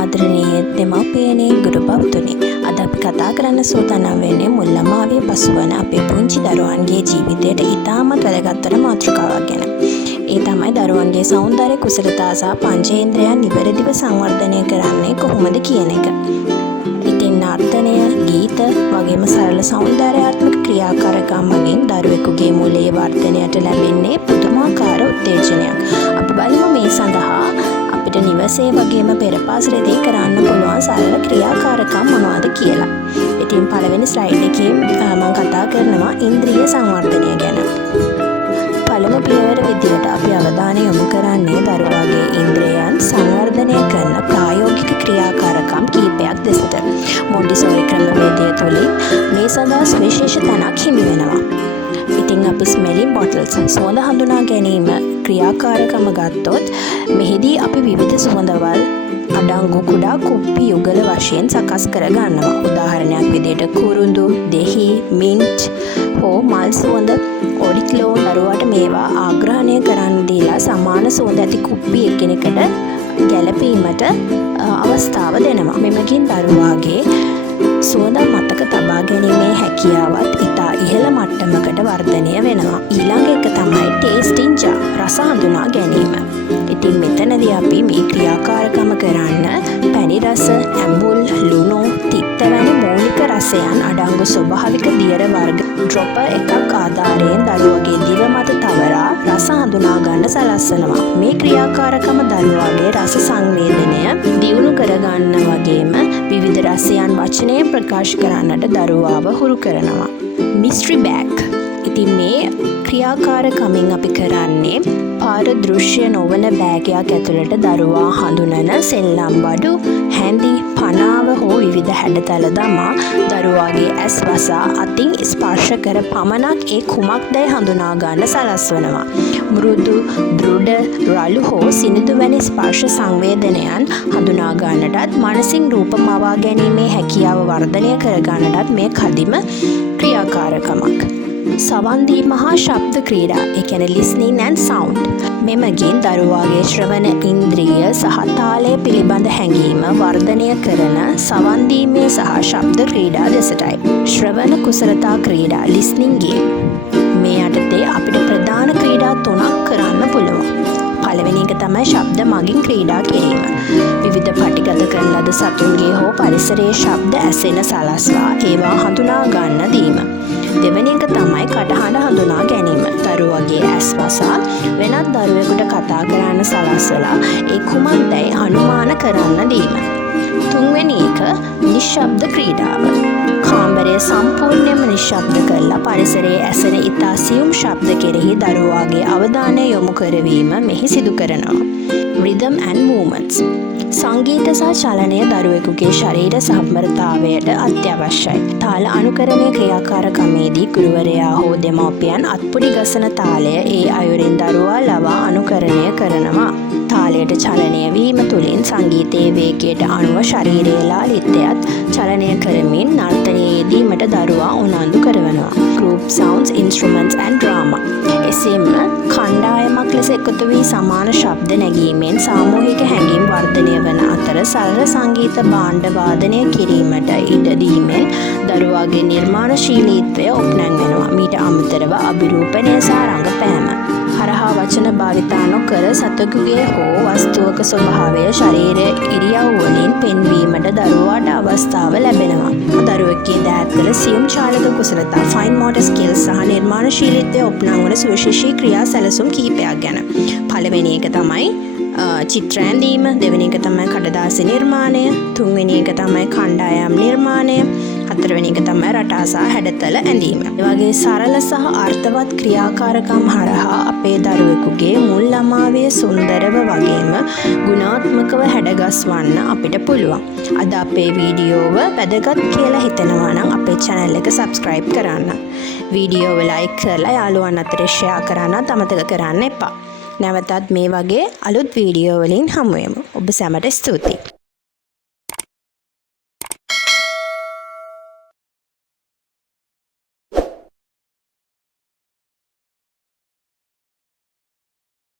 ආදරණීය දෙමාපියනේ ගුරු භවතුනි අද අපි කතා කරන්න සූදානම් වෙන්නේ මුල් ළමාවිය පසුවන අපේ පුංචි දරුවන්ගේ ජීවිතයට ඉතාමත් වැදගත් වන මාතෘකාවක් ගැන. ඒ තමයි දරුවන්ගේ සෞන්දර්ය කුසලතා සහ පංචේන්ද්‍රයන් නිවැරදිව සංවර්ධනය කරන්නේ කොහොමද කියන එක. ඉතින් නර්තනය, ගීත වගේම සරල සෞන්දර්යාත්මක ක්‍රියාකාරකම් වලින් දරුවෙකුගේ මුලේ වර්ධනයට ලැබෙන්නේ පුදුමාකාර උත්තේජනයක්. අපි බලමු මේ සඳහා අපිට නිවසේ වගේම පෙරපාසලදී කරන්න පුළුවන් සරල ක්‍රියාකාරකම් මොනවද කියලා. ඉතින් පළවෙනි ස්ලයිඩ් එකේ මම කතා කරනවා ඉන්ද්‍රිය සංවර්ධනය ගැන. පළමු පියවර විදියට අපි අවධානය යොමු කරන්නේ දරුවාගේ ඉන්ද්‍රියයන් සංවර්ධනය කරන ප්‍රායෝගික ක්‍රියාකාරකම් කීපයක් දෙසට. මොන්ටිසෝරි ක්‍රමවේදය තුළින් මේ සඳහා විශේෂ තැනක් හිමි වෙනවා. ඉතින් අපි ස්මෙලින් බොටල්ස් සුවඳ හඳුනා ගැනීම ක්‍රියාකාරකම ගත්තොත් මෙහිදී අපි විවිධ සුවඳවල් අඩංගු කුඩා කුප්පි යුගල වශයෙන් සකස් කර ගන්නවා. උදාහරණයක් විදිහට කුරුඳු, දෙහි, මින්ට් හෝ මල් සුවඳ ඔඩික්ලෝ දරුවාට මේවා ආග්‍රහණය කරන්න දීලා සමාන සුවඳ ඇති කුප්පි එකිනෙකට ගැලපීමට අවස්ථාව දෙනවා. මෙමගින් දරුවාගේ සුවඳ මතක තබා ගැනීමේ හැකියාවත් ඉතා ඉහළ මට්ටමකට වර්ධනය වෙනවා. ඊළඟ එක තමයි ටේස්ටිං ජා රස හඳුනා ගැනීම. ඉතින් මෙතනදී අපි මේ ක්‍රියාකාරකම කරන්න පැණි රස, ඇඹුල්, ලුණු, තිත්ත වැනි මූලික රසයන් අඩංගු ස්වභාවික දියර වර්ග ඩ්‍රොපර් එකක් ආධාරයෙන් දරුවගේ දිව මත තවරා රස හඳුනා ගන්න සලස්වනවා. මේ ක්‍රියාකාරකම දරුවාගේ රස සංවේදනය දියුණු කරගන්න වගේම විවිධ රසයන් වචනයෙන් ප්‍රකාශ කරන්නට දරුවාව හුරු කරනවා. Mystery bag. ඉතින් මේ ක්‍රියාකාරකමින් අපි කරන්නේ පාරදෘශ්‍ය නොවන බෑගයක් ඇතුළට දරුවා හඳුනන සෙල්ලම් බඩු, හැඳි, පනාව හෝ විවිධ හැඩතල දමා දරුවාගේ ඇස් වසා අතින් ස්පර්ශ කර පමණක් ඒ කුමක්දැයි හඳුනා ගන්න සලස්වනවා. මෘදු, දෘಢ, රළු හෝ සිනිඳු වැනි ස්පර්ශ සංවේදනයන් හඳුනා ගන්නටත් මනසින් රූප මවා ගැනීමේ හැකියාව වර්ධනය කර ගන්නටත් මේ කදිම ක්‍රියාකාරකමක්. සවන් දීම හා ශබ්ද ක්‍රීඩා, ඒ කියන්නේ listening and sound. මෙමගින් දරුවාගේ ශ්‍රවණ ඉන්ද්‍රිය සහ තාලය පිළිබඳ හැඟීම වර්ධනය කරන සවන් දීමේ සහ ශබ්ද ක්‍රීඩා දෙසටයි. ශ්‍රවණ කුසලතා ක්‍රීඩා listening game. මේ යටතේ අපිට ප්‍රධාන ක්‍රීඩා 3ක් කරන්න පුළුවන්. පළවෙනි එක තමයි ශබ්ද මගින් ක්‍රීඩා කිරීම. විවිධ පටිගත කරන ලද සතුන්ගේ හෝ පරිසරයේ ශබ්ද ඇසෙන සලස්වා ඒවා හඳුනා ගන්න දීම. දෙවැනි එක තමයි කටහඬ හඳුනා ගැනීම. දරුවගේ ඇස් වසා වෙනත් දරුවෙකුට කතා කරන්න සලස්වලා ඒ කුමක්දැයි අනුමාන කරන්න දීම. තුන්වෙනි එක නිශ්ශබ්ද ක්‍රීඩාව. කාමරය සම්පූර්ණයෙන්ම නිශ්ශබ්ද කරලා පරිසරයේ ඇසෙන ඉතා සියුම් ශබ්ද කෙරෙහි දරුවාගේ අවධානය යොමු කරවීම මෙහි සිදු කරනවා. Rhythm and movements. සංගීත සහ චලනය දරුවෙකුගේ ශරීර සම්බරතාවයට අත්‍යවශ්‍යයි. තාල අනුකරණය ක්‍රියාකාරකමේදී ගුරුවරයා හෝ දෙමාපියන් අත්පුඩි ගසන තාලය ඒ අයුරින් දරුවා ලවා අනුකරණය කරනවා. තාලයට චලනය වීම තුළින් සංගීතයේ වේගයට අනුව ශරීරයේ ලාලිත්‍යයත් චලනය කරමින් නර්තනයේදීමට දරුවා උනන්දු කරවනවා. Group sounds, instruments and drama. එසේම කණ්ඩායමක් ලෙස එකතු වී සමාන ශබ්ද නැගීමෙන් සාමූහික හැඟීම් වර්ධනය වන අතර සරල සංගීත භාණ්ඩ වාදනය කිරීමට ඉඩ දීමෙන් දරුවාගේ නිර්මාණශීලීත්වය ඔප්නැන් වෙනවා. මීට අමතරව අභිරූපණය සහ රංගපෑම හරහා වචන භාවිතා නොකර සතෙකුගේ හෝ වස්තුවක ස්වභාවය ශරීර ඉරියව් වලින් පෙන්වීමට දරුවාට අවස්ථාව ලැබෙනවා. දරුවෙක්ගේ දෑත්වල සියුම් චාලක කුසලතා fine motor skills සහ නිර්මාණශීලීත්වය ඔප්නං වන සුවිශේෂී ක්‍රියා සැලසුම් කීපයක් ගැන. පළවෙනි එක තමයි චිත්‍ර ඇඳීම, දෙවෙනි එක තමයි කඩදාසි නිර්මාණය, තුන්වෙනි එක තමයි කණ්ඩායම් නිර්මාණය, හතරවෙනි එක තමයි රටා සහ හැඩතල ඇඳීම. ඒ වගේ සරල සහ අර්ථවත් ක්‍රියාකාරකම් හරහා අපේ දරුවෙකුගේ මුල් ළමාවිය සුන්දරව වගේම ගුණාත්මකව හැඩගස්වන්න අපිට පුළුවන්. අද අපේ වීඩියෝව වැදගත් කියලා හිතනවා නම් අපේ channel එක subscribe කරන්න. වීඩියෝව like කරලා යාළුවන් අතර share කරන්නත් අමතක කරන්න එපා. නැවතත් මේ වගේ අලුත් වීඩියෝ වලින් හමු වෙමු. ඔබ සැමට ස්තුතියි.